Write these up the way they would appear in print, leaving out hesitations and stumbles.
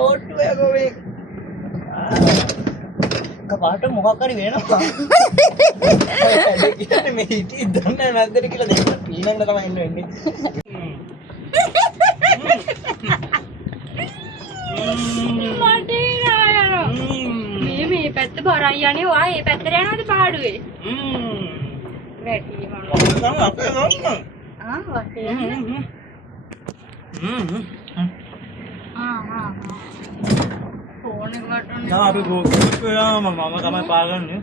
බෝට්ටුව යකෝ මේ. කපාට මොකක් හරි වෙනවා. කියන්නේ මේ ඉති දන්නේ නැද්දට කියලා දෙන්න පීනන්න තමයි ඉන්න වෙන්නේ. මේ පැත්ත බරන් යන්නේ ඔයා මේ පැත්තට යනවද පාඩුවේ? වැටි මම. තමයි අපේ නෝන්න. වටේ. ෆෝන් එක වටන්නේ. නා අපි ගෝස්ට් වෙලා මම තමයි පාගන්නේ.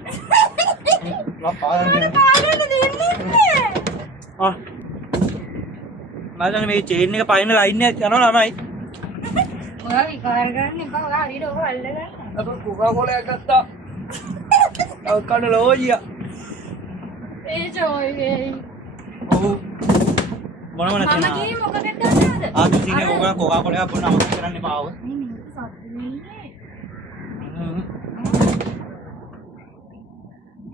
මම පාගන්නේ. පාගන්න දෙන්නේ නැහැ. මම මේ චේන් එක පයින්න ලයින් එක යනවා ළමයි. ඔයා විකාර කරන්න එපා. ඔයා හරියට ඔක අල්ලගන්න. අප කොකා කොලා එකක් ගත්තා. කන්න ලෝජියා. ඒ ජොයි වෙයි. ඔව්. මොනම නැති නා. මම කියේ මොකද ගන්නවද? ආ දුසිනේ කොකා කොලා එකක් පොන්න අමතක කරන්න එපා ආව. මේ මිනිස්සු සතුටු වෙන්නේ.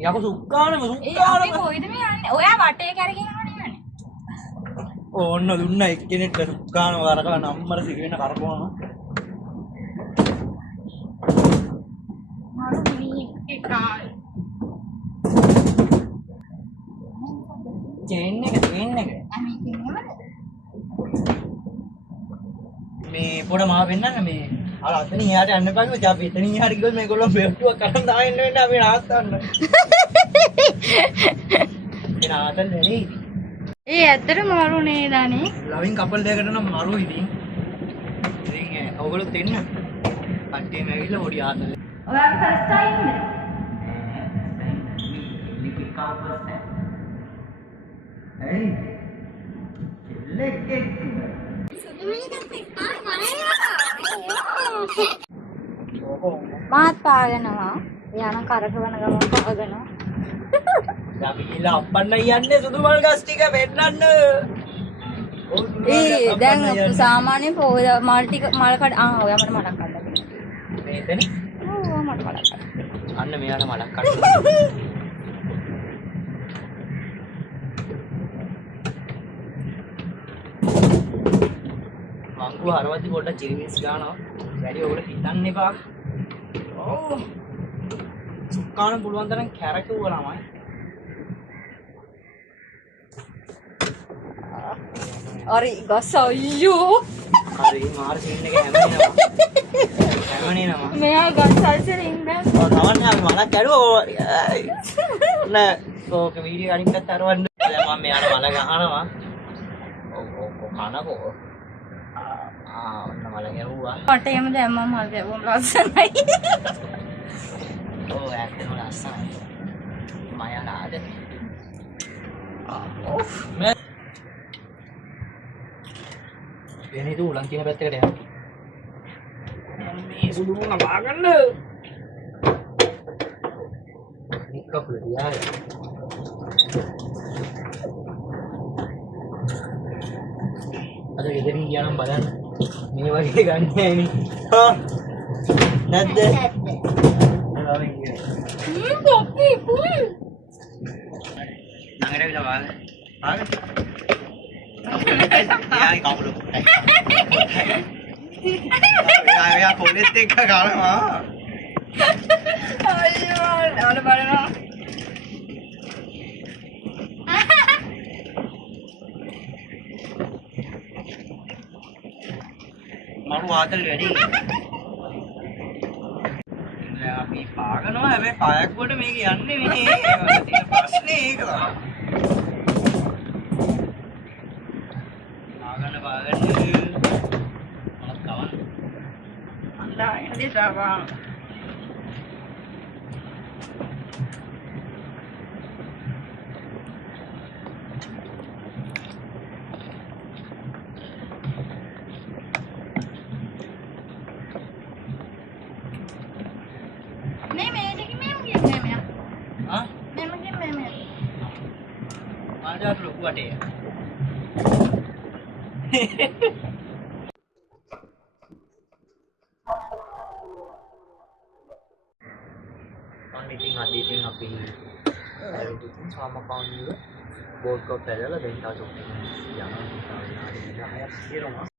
යකෝ සුක්කානම අපි කොයිද මේ යන්නේ? ඔයා වටේ කරගෙන යන්නේ. ඕන්න දුන්න එක්කෙනෙක්ට සුක්කානම කරකලා නම්බර සිග වෙන කරපුවාම. මාරු එකයි. චේන් එක. මේ පොඩ මාව වෙන්නන්න මේ අර අතනින් එහාට යන්න එපා කිව්වා. අපි එතනින් එහාට ගිහොත් මේගොල්ලෝ බෙල්ටුවක් කරන් දාගෙන වෙන්නේ අපි නවත්තන්න. ඒ නවත්තන්න නෙවෙයි. ඒ ඇත්තට මාරු නේද අනේ? ලවින් කපල් දෙයකට නම් මරු ඉතින්. ඉතින් ඔයගොල්ලෝ දෙන්න. කට්ටියම ඇවිල්ලා පොඩි ආතල්. ඔයාගේ ෆස්ට් ටයිම්ද? Hey. Lekek. මාත් පාගනවා. යන කරකවන ගමන් පාගනවා. අපි ගිහලා අප්පන්න යන්නේ සුදු මල් ගස් ටික වෙන්නන්න. ඒ දැන් සාමාන්‍යයෙන් පොය මල් ටික මල් කඩ ඔයා මට මලක් කඩලා දෙන්න. මේතනේ? ඔව් මට මලක් කඩලා. අන්න මෙයාට මලක් කඩලා. මංගු හරවද්දි පොඩ්ඩක් චිරිමිස් ගන්නවා. වැඩි ඔකට හිතන්න එපා. ඔව්. සුක්කාන පුළුවන් තරම් කැරකුවා ළමයි. අරි ගස් අයියෝ. හරි මාර සීන් එක හැමනේනවා. මෙයා ගස් අල්සෙන් ඉන්න. ඔව් තවන්නේ අපි මලක් කැඩුවා. නෑ ඕක වීඩියෝ අනිත් පැත්ත හරවන්න. දැන් මම මෙයාට මල ගහනවා. ඔව් කනකෝ. ඔන්න මල ගැහුවා. වටේම දැම්මම මල් ගැවුම් ලස්සනයි. ඔව් ඇත්තටම ලස්සනයි. මයලාද. වෙනේ දු උලන් කියන පැත්තකට යන්න. මේ සුදු මොන බාගන්න. නිකප්ල දියා. අද ගෙදරින් ගියානම් බලන්න. මේ වගේ ගන්නෑ නේ. හා. නැද්ද? Copy full. නංගරවිලා වාග. වාග. යායි කවුරු. යා පොලිස් එක්ක ගානවා. අයියෝ අර බලනවා. මරු ආතල් වැඩි. දැන් අපි පාගනවා හැබැයි පායක් කොට මේක යන්නේ මේ. තියෙන ප්‍රශ්නේ ඒක තමයි. පාගන්න. මලක් කවන්න. අන්දා එන්නේ දාවා. මාඩාට ලොකු වටේ. ඉතින් අද ඉතින් අපි සාමකාමීව බෝඩ් එකක් ඇදලා දෙන්න අද යනවා.